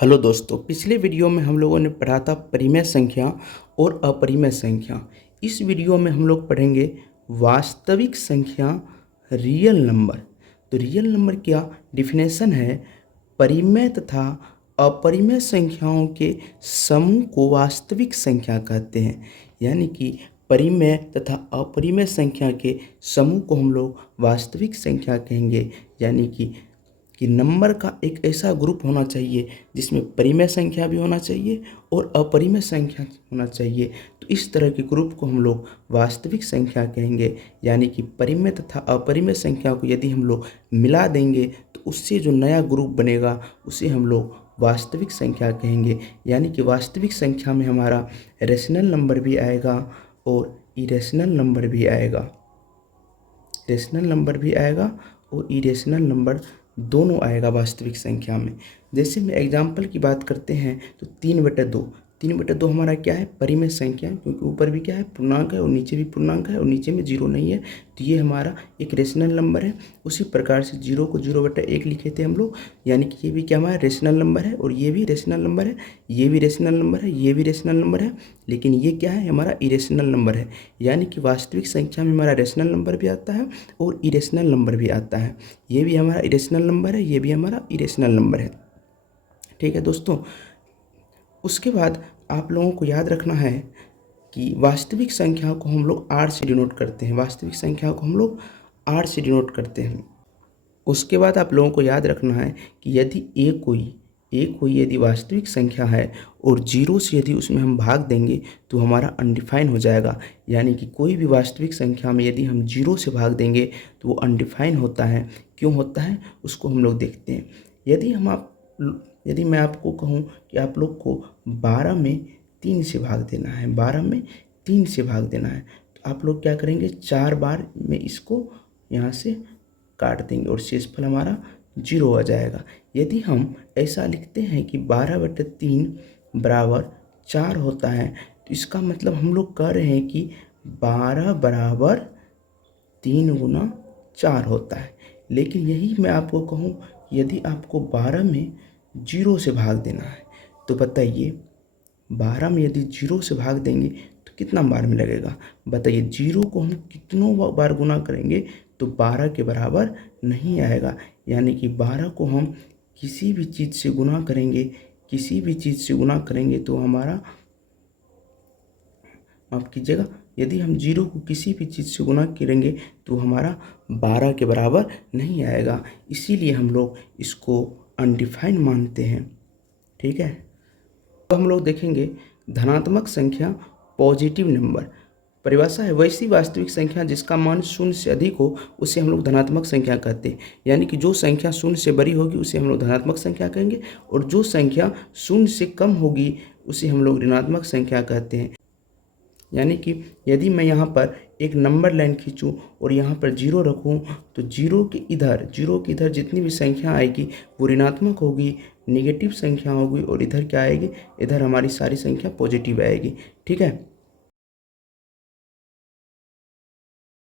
Hello दोस्तों, पिछले video में हम लोगों ने पढ़ा था परिमेय संख्या और अपरिमेय संख्या। इस वीडियो में हम लोग पढ़ेंगे वास्तविक संख्या, रियल नंबर। तो रियल नंबर क्या डिफिनेशन है? परिमेय तथा अपरिमेय संख्याओं के समूह को वास्तविक संख्या कहते हैं। यानी कि परिमेय तथा अपरिमेय संख्या के समूह को हम लोग वास्तविक संख्या कहेंगे। यानी कि नंबर का एक ऐसा ग्रुप होना चाहिए जिसमें परिमेय संख्या भी होना चाहिए और अपरिमेय संख्या होना चाहिए। तो इस तरह के ग्रुप को हम लोग वास्तविक संख्या कहेंगे। यानी कि परिमेय तथा अपरिमेय संख्या को यदि हम लोग मिला देंगे तो उससे जो नया ग्रुप बनेगा उसे हम लोग वास्तविक संख्या कहेंगे। यानी कि वास्तविक संख्या में हमारा रेशनल नंबर भी आएगा और इरेशनल नंबर भी आएगा। रेशनल नंबर भी आएगा और इरेशनल नंबर दोनों आएगा वास्तविक संख्या में। जैसे मैं एग्जाम्पल की बात करते हैं तो 3/2। 3/2 हमारा क्या है? परिमेय संख्या, क्योंकि ऊपर भी क्या है? पूर्णांक है और नीचे भी पूर्णांक है और नीचे में जीरो नहीं है, तो ये हमारा एक रेशनल नंबर है। उसी प्रकार से 0 को 0/1 लिखे थे हम लोग। यानी कि ये भी क्या हमारा रेशनल नंबर है और ये भी रेशनल नंबर है, ये भी रेशनल नंबर है, ये भी रेशनल नंबर है। लेकिन ये क्या है? हमारा इरेशनल नंबर है। यानी कि वास्तविक संख्या में हमारा रेशनल नंबर भी आता है और इरेशनल नंबर भी आता है। ये भी हमारा इरेशनल नंबर है, ये भी हमारा इरेशनल नंबर है। ठीक है दोस्तों, उसके बाद आप लोगों को याद रखना है कि वास्तविक संख्या को हम लोग आर से डिनोट करते हैं। वास्तविक संख्या को हम लोग आर से डिनोट करते हैं। उसके बाद आप लोगों को याद रखना है कि यदि कोई यदि वास्तविक संख्या है और 0 से यदि उसमें हम भाग देंगे तो हमारा अनडिफाइन हो जाएगा। यानी कि कोई भी वास्तविक संख्या में यदि हम 0 से भाग देंगे तो वो अनडिफाइन होता है। क्यों होता है उसको हम लोग देखते हैं। यदि मैं आपको कहूँ कि आप लोग को 12 में 3 से भाग देना है, 12 में 3 से भाग देना है, तो आप लोग क्या करेंगे? 4 बार में इसको यहाँ से काट देंगे और शेषफल हमारा 0 आ जाएगा। यदि हम ऐसा लिखते हैं कि 12/3 बराबर 4 होता है, तो इसका मतलब हम लोग कह रहे हैं कि 12 बराबर 3 गुना 4 होता है। लेकिन यही मैं आपको कहूँ, यदि आपको 12 में 0 से भाग देना है तो बताइए 12 में यदि 0 से भाग देंगे तो कितना बार में लगेगा? बताइए 0 को हम कितनों बार गुना करेंगे तो 12 के बराबर नहीं आएगा। यानी कि 12 को हम किसी भी चीज़ से गुना करेंगे तो हमारा, माफ़ कीजिएगा, यदि हम 0 को किसी भी चीज़ से गुना करेंगे तो हमारा 12 के बराबर नहीं आएगा। इसीलिए हम लोग इसको अनडिफाइन मानते हैं। ठीक है, अब हम लोग देखेंगे धनात्मक संख्या, पॉजिटिव नंबर। परिभाषा है वैसी वास्तविक संख्या जिसका मान 0 से अधिक हो उसे हम लोग धनात्मक संख्या कहते हैं। यानी कि जो संख्या 0 से बड़ी होगी उसे हम लोग धनात्मक संख्या कहेंगे और जो संख्या 0 से कम होगी उसे हम लोग ऋणात्मक संख्या कहते हैं। यानी कि यदि मैं यहाँ पर एक नंबर लाइन खींचूँ और यहाँ पर 0 रखूँ तो 0 के इधर जितनी भी संख्या आएगी वो ऋणात्मक होगी, नेगेटिव संख्या होगी, और इधर क्या आएगी? इधर हमारी सारी संख्या पॉजिटिव आएगी। ठीक है,